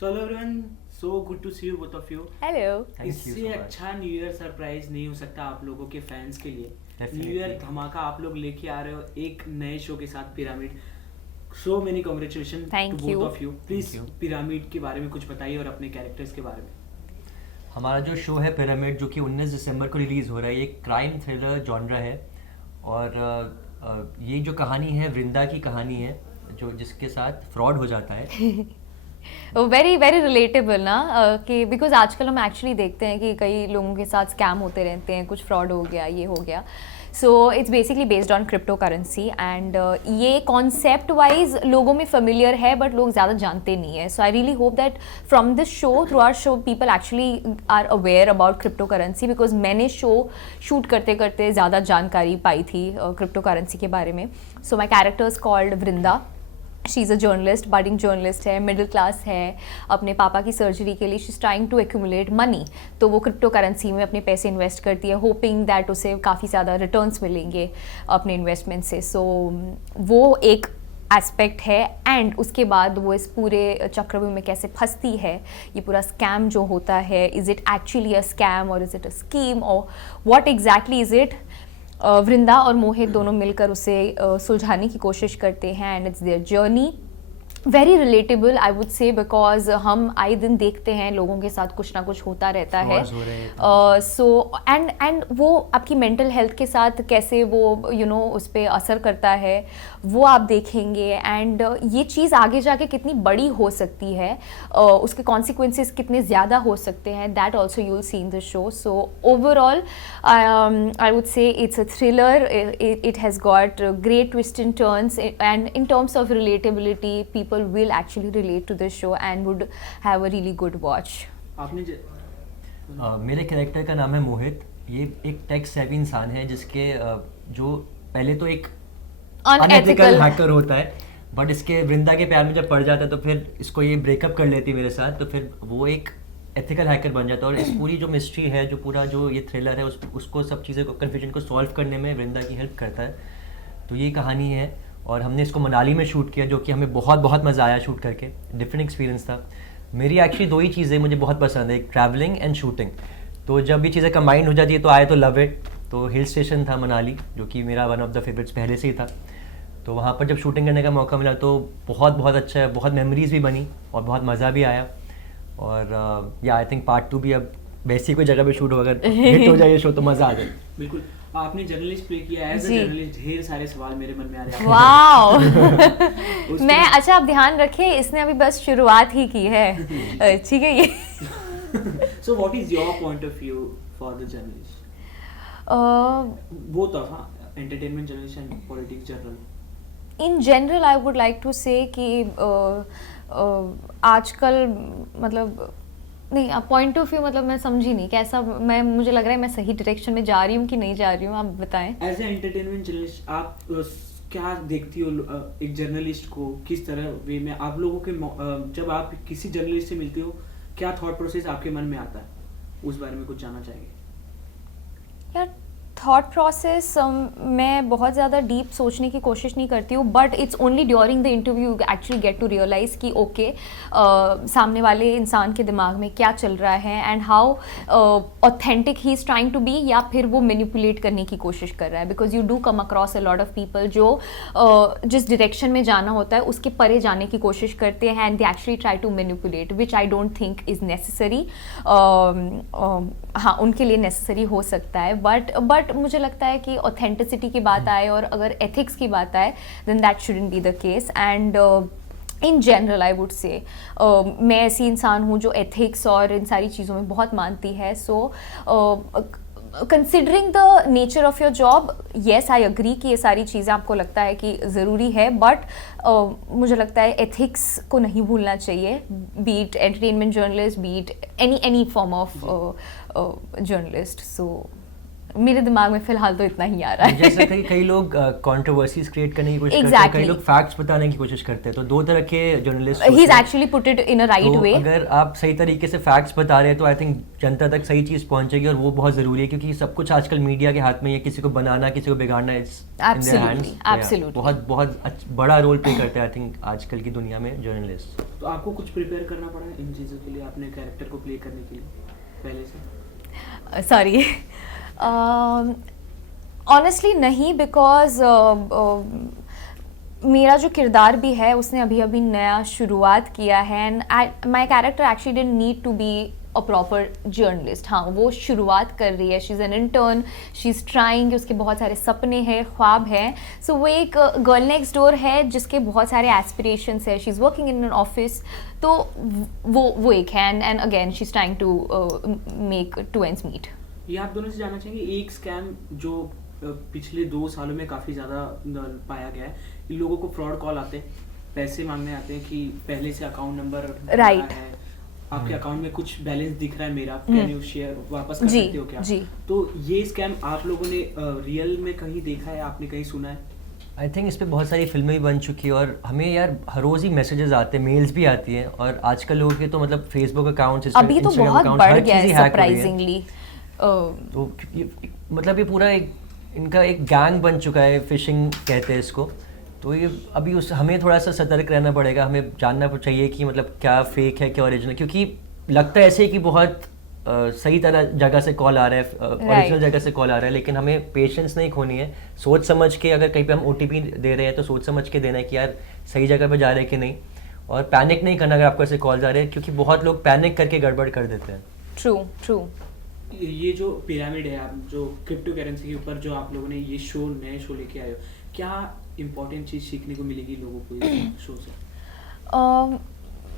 So hello everyone, so good to see you both of you. Hello. Thank you इससे so much. अच्छा new year surprise नहीं हो सकता आप लोगों के फैंस के लिए। New Definitely. ईयर धमाका आप लोग लेके आ रहे हो एक नए शो के साथ pyramid. So many congratulation to Thank both you. Of you. Please Thank you. Pyramid के बारे में कुछ बताइए और अपने कैरेक्टर्स के बारे में। हमारा जो शो है पिरामिड, जो कि 19 दिसंबर को रिलीज़ हो रहा है, ये क्राइम थ्रिलर जॉनरा है। और ये जो कहानी है वृंदा की कहानी है, जो जिसके साथ फ्रॉड हो जाता है। वेरी वेरी रिलेटेबल ना, कि बिकॉज आजकल हम एक्चुअली देखते हैं कि कई लोगों के साथ स्कैम होते रहते हैं, कुछ फ्रॉड हो गया, ये हो गया। So it's basically based on crypto currency and ये कॉन्सेप्ट वाइज लोगों में फेमिलियर है बट लोग ज़्यादा जानते नहीं है। So I really hope that from this show, through our show, people actually are aware about crypto currency, because मैंने शो शूट करते करते ज़्यादा जानकारी पाई थी क्रिप्टो करेंसी के बारे में। So my characters called Vrinda. She is a journalist, budding journalist है, मिडिल क्लास है। अपने पापा की सर्जरी के लिए she is trying to accumulate money, तो वो क्रिप्टो करेंसी में अपने पैसे इन्वेस्ट करती है, होपिंग दैट उसे काफ़ी ज़्यादा रिटर्न्स मिलेंगे अपने इन्वेस्टमेंट से। सो वो एक एस्पेक्ट है। एंड उसके बाद वो इस पूरे चक्रव्यूह में कैसे फंसती है, ये पूरा स्कैम जो होता है, is it actually a scam और इज़ इट अ स्कीम और व्हाट एग्जैक्टली इज़ इट। वृंदा और मोहित दोनों मिलकर उसे सुलझाने की कोशिश करते हैं and it's their journey. Very relatable I would से, बिकॉज हम आए दिन देखते हैं लोगों के साथ कुछ ना कुछ होता रहता है। Frauds हो रहे हैं। सो एंड वो आपकी मेंटल हेल्थ के साथ कैसे वो उस पर असर करता है, वो आप देखेंगे। एंड ये चीज़ आगे जाके कितनी बड़ी हो सकती है, उसके कॉन्सिक्वेंसेस कितने ज़्यादा हो सकते हैं, that also you will see in the show. So overall I would से it's a thriller, it has got great twists and turns, and in terms of relatability, people will actually relate to this show and would have a really good watch. आपने मेरे character का नाम है मोहित। ये एक tech savvy इंसान है जिसके जो पहले तो एक अनएथिकल हैकर होता है, बट इसके वृंदा के प्यार में जब पड़ जाता है तो फिर इसको ये ब्रेकअप कर लेती है मेरे साथ, तो फिर वो एक एथिकल हैकर बन जाता है। और इस पूरी जो मिस्ट्री है, जो पूरा जो ये थ्रिलर है, उसको सब चीज़ें को, कन्फ्यूजन को सॉल्व करने में वृंदा की हेल्प करता है। तो ये कहानी है और हमने इसको मनाली में शूट किया, जो कि हमें बहुत बहुत मज़ा आया शूट करके। डिफरेंट एक्सपीरियंस था। मेरी एक्चुअली दो ही चीज़ें मुझे बहुत पसंद है, एक ट्रैवलिंग एंड शूटिंग। तो जब ये चीज़ें कंबाइंड हो जाती है तो आए तो लव इट। तो हिल स्टेशन था मनाली, जो कि मेरा वन ऑफ द फेवरेट्स पहले से ही था। तो वहाँ पर जब शूटिंग करने का मौका मिला तो बहुत बहुत अच्छा है, बहुत मेमोरीज भी बनी और बहुत मज़ा भी आया। और या आई थिंक पार्ट 2 भी अब वैसी कोई जगह पे शूट हो, अगर हिट हो जाए ये शो तो मज़ा आ जाए। बिल्कुल, आपने जर्नलिस्ट प्ले किया। एज अ जी। जर्नलिस्ट ढेर सारे सवाल मेरे मन में आ रहे हैं। वाओ। उसके- मैं, अच्छा आप ध्यान रखें, इसने अभी बस शुरुआत ही की है, ठीक है ये। So what is your point of view for the journalist? Both of entertainment journalist and politics journal. In general I would like to say कि आजकल मतलब नहीं, पॉइंट ऑफ व्यू मतलब मैं समझी नहीं कैसा, मुझे लग रहा है मैं सही डायरेक्शन में जा रही हूँ कि नहीं जा रही हूँ, आप बताएं। एज ए एंटरटेनमेंट जर्नलिस्ट आप क्या देखती हो एक जर्नलिस्ट को, किस तरह वे में आप लोगों के जब आप किसी जर्नलिस्ट से मिलते हो क्या थॉट प्रोसेस आपके मन में आता है, उस बारे में कुछ जानना चाहिए। यार थॉट प्रोसेस मैं बहुत ज़्यादा डीप सोचने की कोशिश नहीं करती हूँ, but it's only during the interview you actually get to realise कि ओके सामने वाले इंसान के दिमाग में क्या चल रहा है and how authentic he is trying to be, या फिर वो मैनिपुलेट करने की कोशिश कर रहा है। Because you do come across a lot of people जो जिस डायरेक्शन में जाना होता है उसके परे जाने की कोशिश करते हैं and they actually try to manipulate, which I don't think is necessary. हाँ, उनके लिए नेसेसरी हो सकता है, बट मुझे लगता है कि ऑथेंटिसिटी की बात आए और अगर एथिक्स की बात आए then that shouldn't be the case. And in general I would say मैं ऐसी इंसान हूँ जो एथिक्स और इन सारी चीज़ों में बहुत मानती है। So considering the nature of your job, yes I agree कि ये सारी चीज़ें आपको लगता है कि ज़रूरी है, बट मुझे लगता है एथिक्स को नहीं भूलना चाहिए, be it entertainment journalist, be it any form of journalist. So मेरे दिमाग में फिलहाल तो इतना ही आ रहा है। जैसे कई लोग कंट्रोवर्सीज क्रिएट करने की कोशिश करते हैं, Exactly. कई लोग फैक्ट्स बताने की कोशिश करते हैं, तो दो तरह के journalist he is actually put it in a right way. अगर आप सही तरीके से फैक्ट्स बता रहे हैं तो आई थिंक जनता तक सही चीज़ पहुंचेगी, और वो बहुत ज़रूरी है क्योंकि सब कुछ आजकल मीडिया के हाथ में है, किसी को बनाना किसी को बिगाड़ना it's in their hands. Absolutely. बहुत बड़ा रोल प्ले करते हैं आई थिंक आजकल की दुनिया में जर्नलिस्ट। तो आपको कुछ प्रिपेयर करना पड़ा इन चीज़ों के लिए, अपने कैरेक्टर को प्ले करने के लिए पहले से? सॉरी, ऑनेस्टली नहीं, बिकॉज मेरा जो किरदार भी है उसने अभी अभी नया शुरुआत किया है, and my character actually didn't need to be a proper journalist. हाँ, वो शुरुआत कर रही है, she is an intern, she is trying, उसके बहुत सारे सपने हैं, ख्वाब हैं। सो वो एक गर्ल नेक्स्ट डोर है जिसके बहुत सारे एस्पिरेशंस है, she is working in an office, तो वो एक है, and again she is trying to make two ends meet. ये आप दोनों से जानना चाहेंगे, एक स्कैम जो पिछले 2 सालों में काफ़ी ज़्यादा पाया गया है, इन लोगों को फ्रॉड कॉल आते हैं, पैसे मांगने आते हैं कि पहले से अकाउंट नंबर Right. है, आपके अकाउंट में कुछ बैलेंस दिख रहा है मेरा, कैन यू शेयर, वापस कर जी, सकते हो क्या? जी। तो ये स्कैम आप लोगों ने रियल में कहीं देखा है, आपने कहीं सुना है? आई थिंक इस पे बहुत सारी फिल्में भी बन चुकी है, और हमें यार हर रोज़ ही मैसेजेस आते हैं, मेल्स भी आती हैं, और आजकल लोगों के तो मतलब फेसबुक अकाउंट्स, अभी तो बहुत बढ़ गया है सरप्राइजिंगली। तो मतलब ये पूरा एक इनका एक गैंग बन चुका है, फिशिंग कहते हैं इसको। तो ये अभी हमें थोड़ा सा सतर्क रहना पड़ेगा, हमें जानना चाहिए कि मतलब क्या फेक है क्या ओरिजिनल, क्योंकि लगता है ऐसे ही कि बहुत सही तरह जगह से कॉल आ रहा है, ओरिजिनल जगह से कॉल आ रहा है, लेकिन हमें पेशेंस नहीं खोनी है, सोच समझ के अगर कहीं पे हम OTP दे रहे हैं तो सोच समझ के देना है कि यार सही जगह पे जा रहे हैं कि नहीं, और पैनिक नहीं करना अगर आपको ऐसे कॉल आ रहे हैं, क्योंकि बहुत लोग पैनिक करके गड़बड़ कर देते हैं। ट्रू। ये जो पिरामिड है, आप जो क्रिप्टो करेंसी के ऊपर जो आप लोगों ने ये नए शो लेके आए हो, क्या इम्पोर्टेंट चीज़ सीखने को मिलेगी लोगों को इस शो से?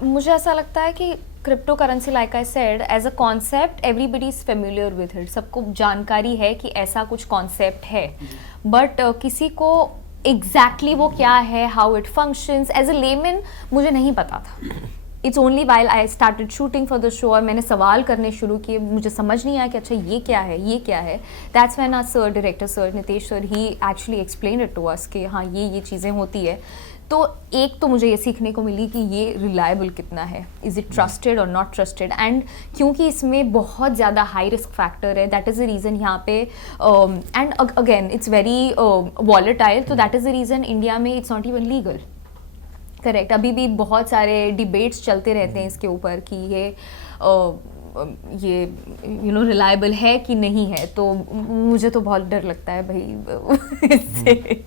मुझे ऐसा लगता है कि crypto currency, like I said, as a concept everybody is familiar with it, सबको जानकारी है कि ऐसा कुछ कॉन्सेप्ट है, बट किसी को एग्जैक्टली वो क्या है, how it functions, as a layman मुझे नहीं पता था। It's only while I started shooting for the show, और मैंने सवाल करने शुरू किए, मुझे समझ नहीं आया कि अच्छा ये क्या है। That's when our sir, director sir Nitesh sir, he actually explain it to us कि हाँ ये चीज़ें होती है। तो एक तो मुझे ये सीखने को मिली कि ये रिलायबल कितना है, इज़ इट ट्रस्टेड और नॉट ट्रस्टेड, एंड क्योंकि इसमें बहुत ज़्यादा हाई रिस्क फैक्टर है, दैट इज़ द रीज़न यहाँ पे, and again it's very volatile, तो that is the reason India में it's not even legal. Correct, अभी भी बहुत सारे डिबेट्स चलते रहते हैं इसके ऊपर कि ये रिलायबल है कि नहीं है, तो मुझे तो बहुत डर लगता है भाई इससे।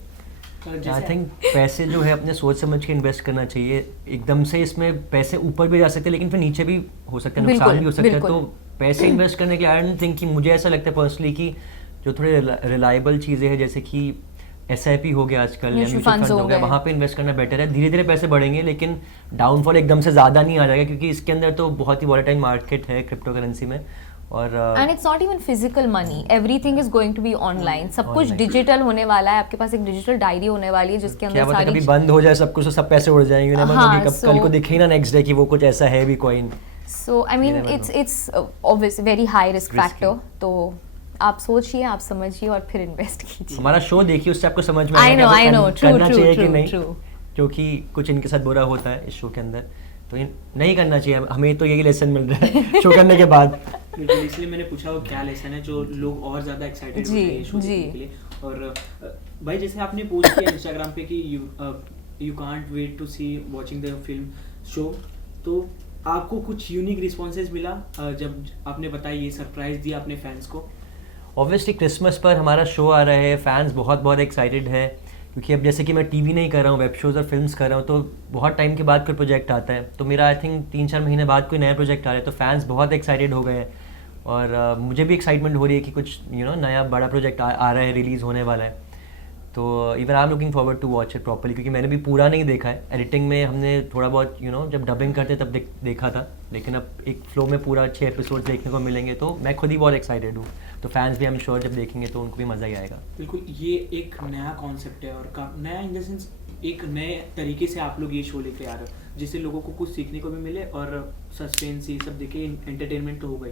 आई थिंक पैसे जो है अपने सोच समझ के इन्वेस्ट करना चाहिए, एकदम से इसमें पैसे ऊपर भी जा सकते हैं लेकिन फिर नीचे भी हो सकता है, नुकसान भी हो सकता है, तो पैसे इन्वेस्ट करने के आई डोंट थिंक कि, मुझे ऐसा लगता है पर्सनली कि जो थोड़े रिलायबल चीज़ें हैं जैसे कि SIP हो गया आजकल, म्यूचुअल फंड हो गया, वहाँ पे इन्वेस्ट करना बेटर है। धीरे धीरे पैसे बढ़ेंगे लेकिन डाउनफॉल एकदम से ज़्यादा नहीं आ जाएगा, क्योंकि इसके अंदर तो बहुत ही वॉलेटाइल मार्केट है क्रिप्टो करेंसी में, और and it's not even physical money, everything is going to be online, सब कुछ डिजिटल होने वाला है, आपके पास एक डिजिटल डायरी होने वाली है जिसके अंदर सारी, कभी बंद हो जाए सब कुछ तो सब पैसे उड़ जाएंगे, कल को दिखे ना नेक्स्ट डे कि वो कुछ ऐसा है भी coin. So I mean it's obvious very high risk factor, तो आप सोचिए, आप समझिए और फिर इन्वेस्ट कीजिए। हमारा शो देखिए, उससे आपको समझ में I know, करना चाहिए कि नहीं, true. क्योंकि कुछ इनके साथ बुरा होता है इस शो के अंदर, तो नहीं करना चाहिए, हमें तो यही लेसन मिल रहा है शो करने के बाद। इसलिए मैंने पूछा वो क्या लेसन है जो लोग और ज़्यादा एक्साइटेड होते हैं शो देखने के लिए। और भाई जैसे आपने पोस्ट किया इंस्टाग्राम पे कि you can't wait to see watching the film show, तो आपको कुछ यूनिक रिस्पॉन्सेज मिला जब आपने बताया, ये सरप्राइज दिया अपने फैंस को? ऑब्वियसली क्रिसमस पर हमारा शो आ रहा है, फैंस बहुत एक्साइटेड है, क्योंकि अब जैसे कि मैं टीवी नहीं कर रहा हूँ, वेब शोज़ और फिल्म्स कर रहा हूँ, तो बहुत टाइम के बाद कोई प्रोजेक्ट आता है, तो मेरा आई थिंक 3-4 महीने बाद कोई नया प्रोजेक्ट आ रहा है, तो फैंस बहुत एक्साइटेड हो गए हैं, और मुझे भी एक्साइटमेंट हो रही है कि कुछ नया बड़ा प्रोजेक्ट आ रहा है, रिलीज़ होने वाला है, तो even I am looking forward to watch it properly, क्योंकि मैंने भी पूरा नहीं देखा है, एडिटिंग में हमने थोड़ा बहुत जब डबिंग करते तब देखा था, लेकिन अब एक फ्लो में पूरा 6 एपिसोड देखने को मिलेंगे, तो मैं खुद ही बहुत एक्साइटेड हूँ, तो फैंस भी आई एम श्योर जब देखेंगे तो उनको भी मज़ा ही आएगा। बिल्कुल, ये एक नया कॉन्सेप्ट है, और नया इन द सेंस एक नए तरीके से आप लोग ये शो लेके आ रहे हो, जिससे लोगों को कुछ सीखने को भी मिले और सस्पेंस ये सब देखे, एंटरटेनमेंट तो हो गई।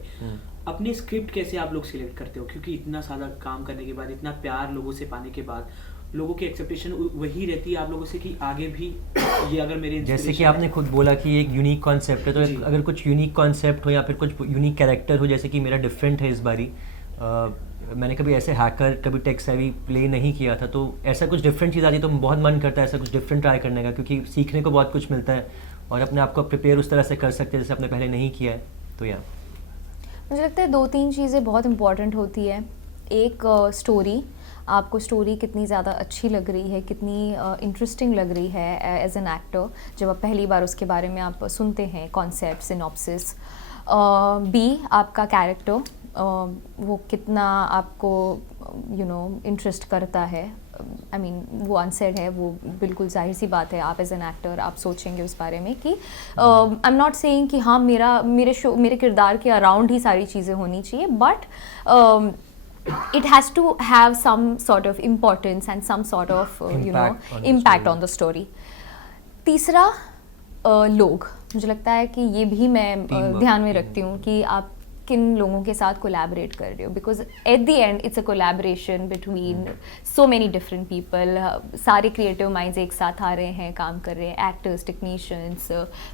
अपनी स्क्रिप्ट कैसे आप लोग सिलेक्ट करते हो, क्योंकि इतना सारा काम करने के बाद, इतना प्यार लोगों से पाने के बाद, लोगों की एक्सेप्टेशन वही रहती है आप लोगों से कि आगे भी ये अगर मेरे जैसे कि आपने खुद बोला कि एक यूनिक कॉन्सेप्ट है, तो अगर कुछ यूनिक कॉन्सेप्ट हो या फिर कुछ यूनिक कैरेक्टर हो, जैसे कि मेरा डिफरेंट है इस बारी, मैंने कभी ऐसे हैकर, कभी टेक सेवी प्ले नहीं किया था, तो ऐसा कुछ डिफरेंट चीज़ आती तो बहुत मन करता है ऐसा कुछ डिफरेंट ट्राई करने का, क्योंकि सीखने को बहुत कुछ मिलता है और अपने आप को प्रिपेयर उस तरह से कर सकते हैं जैसे आपने पहले नहीं किया है। तो या मुझे लगता है 2-3 चीज़ें बहुत इंपॉर्टेंट होती है। एक स्टोरी, आपको स्टोरी कितनी ज़्यादा अच्छी लग रही है, कितनी इंटरेस्टिंग लग रही है एज एन एक्टर जब आप पहली बार उसके बारे में आप सुनते हैं कॉन्सेप्ट, सिनॉप्सिस। बी, आपका कैरेक्टर, वो कितना आपको इंटरेस्ट करता है। आई मीन वो अनसेड है, वो बिल्कुल जाहिर सी बात है, आप एज एन एक्टर आप सोचेंगे उस बारे में कि आई एम नॉट सेइंग कि हाँ मेरे किरदार के अराउंड ही सारी चीज़ें होनी चाहिए, but it has to have some sort of importance and some sort of impact on the story. तीसरा लोग, मुझे लगता है कि ये भी मैं ध्यान में रखती हूँ कि आप किन लोगों के साथ कोलैबोरेट कर रहे हो, because at the end it's a collaboration between so many different people. सारे क्रिएटिव माइंड्स एक साथ आ रहे हैं, काम कर रहे हैं, एक्टर्स, टेक्नीशियंस,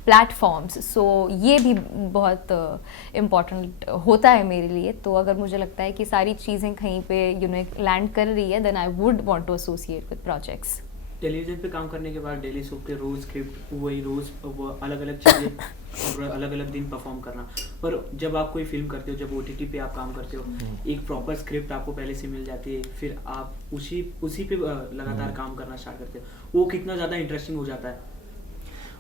प्लेटफॉर्म्स, सो ये भी बहुत इम्पॉर्टेंट होता है मेरे लिए। तो अगर मुझे लगता है कि सारी चीज़ें कहीं पे लैंड कर रही है, then I would want to associate with projects. Television पे काम करने के बाद डेली सोप पे रोज स्क्रिप्ट, वही रोज वो अलग अलग चीज़ें और अलग अलग दिन परफॉर्म करना, पर जब आप कोई फिल्म करते हो, जब OTT पे आप काम करते हो, एक प्रॉपर स्क्रिप्ट आपको पहले से मिल जाती है, फिर आप उसी पे लगातार काम करना स्टार्ट करते हो, वो कितना ज़्यादा इंटरेस्टिंग हो जाता है।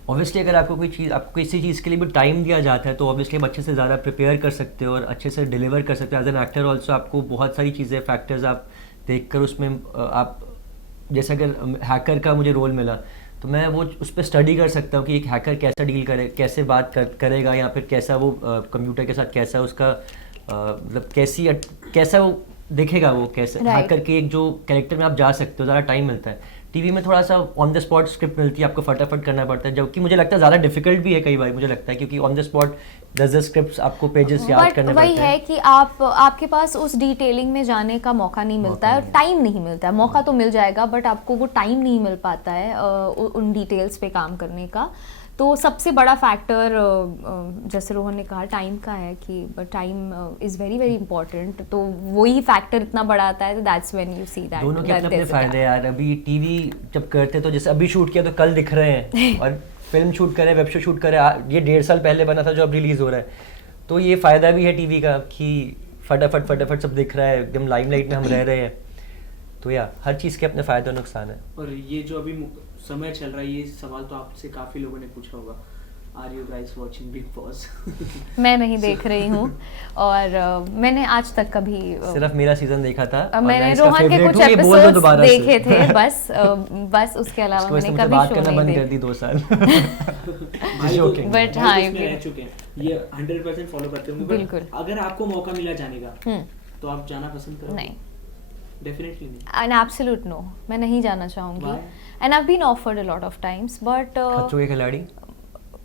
ऑब्वियसली अगर आपको आपको किसी चीज़ के लिए भी टाइम दिया जाता है तो ऑब्वियसली आप अच्छे से ज़्यादा प्रिपेयर कर सकते हो और अच्छे से डिलीवर कर सकते हो। एज एन एक्टर ऑल्सो आपको बहुत सारी चीज़ें, फैक्टर्स आप देख कर उसमें आप, जैसे अगर हैकर का मुझे रोल मिला तो मैं वो उस पर स्टडी कर सकता हूँ कि एक हैकर कैसा डील करे, कैसे बात करेगा, या फिर कैसा वो कंप्यूटर के साथ कैसा उसका मतलब कैसा वो दिखेगा, वो कैसे हैकर के एक जो कैरेक्टर में आप जा सकते हो, ज़्यादा टाइम मिलता है। टीवी में थोड़ा सा ऑन द स्पॉट स्क्रिप्ट मिलती है, आपको फटाफट करना पड़ता है, जबकि मुझे लगता है ज़्यादा डिफिकल्ट भी है कई बार, मुझे लगता है, क्योंकि ऑन द स्पॉट 10 स्क्रिप्ट्स आपको पेजेस याद करने पड़ते हैं। वही है कि आपके पास उस डिटेलिंग में जाने का मौका नहीं मिलता है और टाइम नहीं मिलता है। मौका तो मिल जाएगा बट आपको वो टाइम नहीं मिल पाता है उन डिटेल्स पे काम करने का। तो सबसे बड़ा फैक्टर जैसे रोहन ने कहा टाइम का है कि time is very very important, तो वही फैक्टर इतना बड़ा आता है, that's when you see that. दोनों के अपने फायदे यार। अभी टीवी जब करते तो जैसे अभी शूट किया तो कल दिख रहे हैं और फिल्म शूट करें, वेब शो शूट करें, ये 1.5 साल पहले बना था जो अब रिलीज़ हो रहा है, तो ये फ़ायदा भी है टीवी का कि फटाफट सब दिख रहा है, एकदम लाइमलाइट में हम रह रहे हैं। तो या हर चीज़ के अपने फ़ायदे और नुकसान है। और ये जो अभी समय चल रहा है, ये सवाल तो आपसे काफ़ी लोगों ने पूछा होगा, are you guys watching Bigg Boss? मैं नहीं देख रही हूँ और मैंने आज तक कभी सिर्फ मेरा सीजन देखा था। मैंने रोहन के कुछ एपिसोड्स देखे थे बस उसके अलावा मैंने कभी शो नहीं बंद कर दी 2 साल। बट हाँ रह चुके हैं, ये 100% फॉलो करते होंगे। बिल्कुल। अगर आपको मौका मिला जाने का तो आप जाना पसंद करोगे? नहीं, डेफिनेटली नहीं। एन एब्सोल्यूट नो, मैं नहीं जाना चाहूँगी। And I have been offered a lot of times but Khatron Ke खिलाड़ी,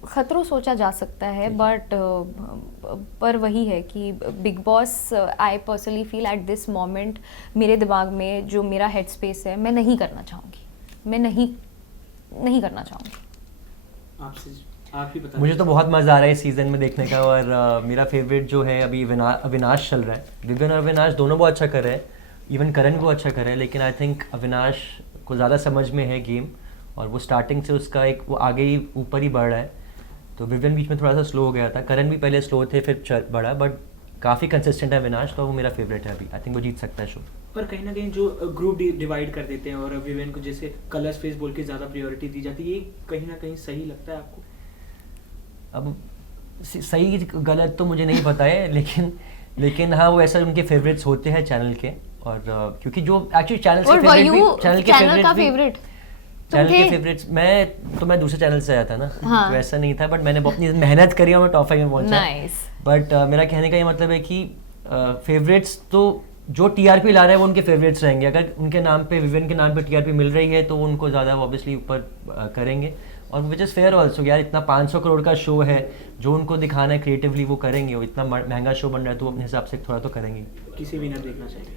खतरों सोचा जा सकता है बट पर वही है कि big boss I personally feel at this moment मेरे दिमाग में जो मेरा हेड स्पेस है, मैं नहीं करना चाहूँगी, मैं नहीं करना चाहूँगी। आप ही बताइए। मुझे तो बहुत मज़ा आ रहा है इस सीज़न में देखने का और मेरा फेवरेट जो है अभी अविनाश चल रहा है। विवेन और अविनाश दोनों बहुत अच्छा कर रहे हैं, इवन करण भी बहुत अच्छा कर रहे हैं, लेकिन आई थिंक अविनाश को ज़्यादा समझ में है गेम और वो स्टार्टिंग से उसका एक वो आगे ही ऊपर ही बढ़ रहा है। तो विवेन बीच में थोड़ा सा स्लो हो गया था, करण भी पहले स्लो थे फिर बढ़ा, बट काफ़ी कंसिस्टेंट है अविनाश, तो वो मेरा फेवरेट है अभी। आई थिंक वो जीत सकता है शो। पर कहीं ना कहीं जो ग्रुप डिवाइड कर देते हैं और विवेन को जैसे कलर्स फेस बोल के ज़्यादा प्रायोरिटी दी जाती है, ये कहीं ना कहीं सही लगता है आपको? अब सही गलत तो मुझे नहीं पता है, लेकिन हाँ वो ऐसा उनके फेवरेट्स होते हैं चैनल के, और क्योंकि जो एक्चुअली चैनल के फेवरेट्स मैं दूसरे चैनल से आया था ना, तो ऐसा नहीं था, बट मैंने अपनी मेहनत करी और मैं टॉप 5 में पहुंचा। बट मेरा कहने का ये मतलब है कि फेवरेट्स तो जो टीआरपी ला रहे हैं वो उनके फेवरेट्स रहेंगे। अगर उनके नाम पे, विवेन के नाम पे टीआरपी मिल रही है तो उनको ज़्यादा ऑब्वियसली ऊपर करेंगे, और विच इज़ फेयर ऑल्सो यार, इतना 500 करोड़ का शो है, जो उनको दिखाना है क्रिएटिवली वो करेंगे, वो इतना महंगा शो बन रहा है तो अपने हिसाब से थोड़ा तो करेंगे। किसी विनर देखना चाहिए?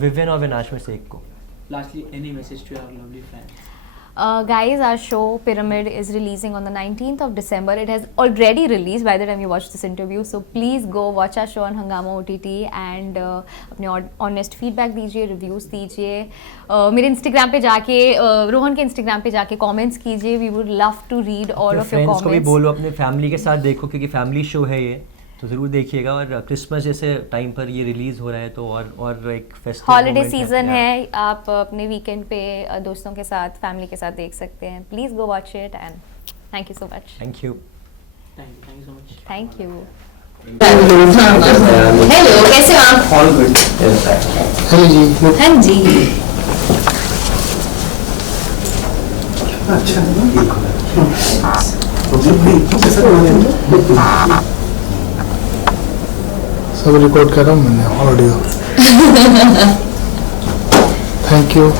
विवियन और विनाश में से एक को। Lastly, any message to our lovely fans? Guys, our show Pyramid is releasing on the 19th of December. It has already released by the time you watch this interview. So please go watch our show on Hungama OTT and अपने honest feedback दीजिए, reviews दीजिए, मेरे Instagram पे जाके, रोहन के Instagram पे जाके comments कीजिए. We would love to read all of your friends comments. को भी बोलो अपने फैमिली के साथ देखो, क्योंकि फैमिली शो है ये, तो ज़रूर देखिएगा। और क्रिसमस जैसे टाइम पर ये रिलीज़ हो रहा है तो और एक फेस्टिव हॉलीडे सीजन है, आप अपने वीकेंड पे दोस्तों के साथ, फैमिली के साथ देख सकते हैं। Please go watch it and thank you so much. Thank you. Thank you so much. Thank you. Hello, कैसे हो आप? All good. हेलो जी। हाँ जी। सब रिकॉर्ड कर रहा हूँ मैंने ऑडियो। Thank you.